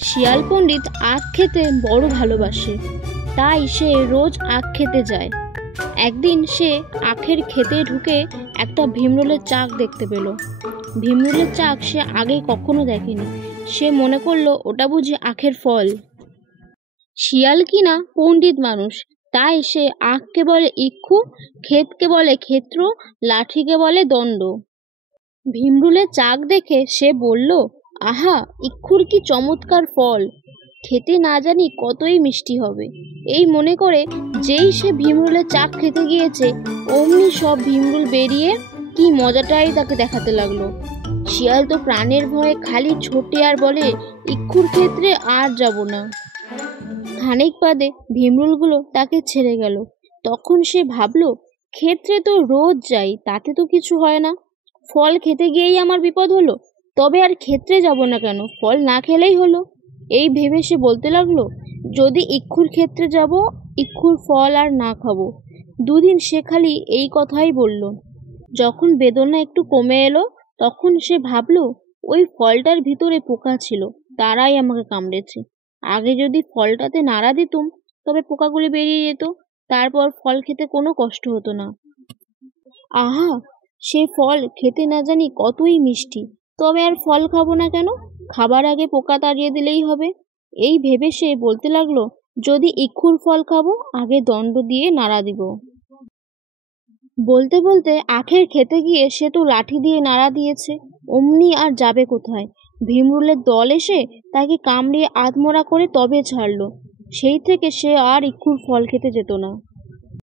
শিয়াল পণ্ডিত আখ খেতে বড় ভালোবাসে, তাই সে রোজ আখ খেতে যায়। একদিন সে আখের খেতে ঢুকে একটা ভীমরুলের চাক দেখতে পেল। ভীমরুলের চাক সে আগে কখনো দেখেনি। সে মনে করলো ওটা বুঝি আখের ফল। শিয়াল কিনা পণ্ডিত মানুষ, তাই সে আখকে বলে ইক্ষু, ক্ষেতকে বলে ক্ষেত্র, লাঠিকে বলে দণ্ড। ভীমরুলের চাক দেখে সে বলল, আহা, ইক্ষুর কি চমৎকার ফল, খেতে না জানি কতই মিষ্টি হবে। এই মনে করে যেই সে ভীমরুলের চাক খেতে গিয়েছে, অমনি সব ভীমরুল বেরিয়ে কি মজাটাই তাকে দেখাতে লাগলো। শিয়াল তো প্রাণের ভয়ে খালি ছোটে আর বলে, ইক্ষুর ক্ষেত্রে আর যাব না। খানিক বাদে ভীমরুলগুলো তাকে ছেড়ে গেল। তখন সে ভাবলো, ক্ষেত্রে তো রোজ যাই, তাতে তো কিছু হয় না। ফল খেতে গিয়েই আমার বিপদ হলো, তবে আর ক্ষেত্রে যাব না কেন, ফল না খেলেই হলো। এই ভেবে সে বলতে লাগলো, যদি ইক্ষুর ক্ষেত্রে যাব, ইক্ষুর ফল আর না খাবো। দুদিন সে খালি এই কথাই বলল। যখন বেদনা একটু কমে এলো, তখন সে ভাবলো, ওই ফলটার ভিতরে পোকা ছিল, তারাই আমাকে কামড়েছে। আগে যদি ফলটাতে নাড়া দিতুম, তবে পোকাগুলি বেরিয়ে যেত, তারপর ফল খেতে কোনো কষ্ট হতো না। আহা, সে ফল খেতে না জানি কতই মিষ্টি, তবে আর ফল খাবো না কেন, খাবার আগে পোকা তাড়িয়ে দিলেই হবে। এই ভেবে সে বলতে লাগলো, যদি ইক্ষুর ফল খাবো, আগে দণ্ড দিয়ে নাড়া দিব। বলতে বলতে আখের খেতে গিয়ে সে তো লাঠি দিয়ে নাড়া দিয়েছে, অমনি আর যাবে কোথায়। ভীমরুলের দল এসে তাকে কামড়িয়ে আধমরা করে তবে ছাড়লো। সেই থেকে সে আর ইক্ষুর ফল খেতে যেত না।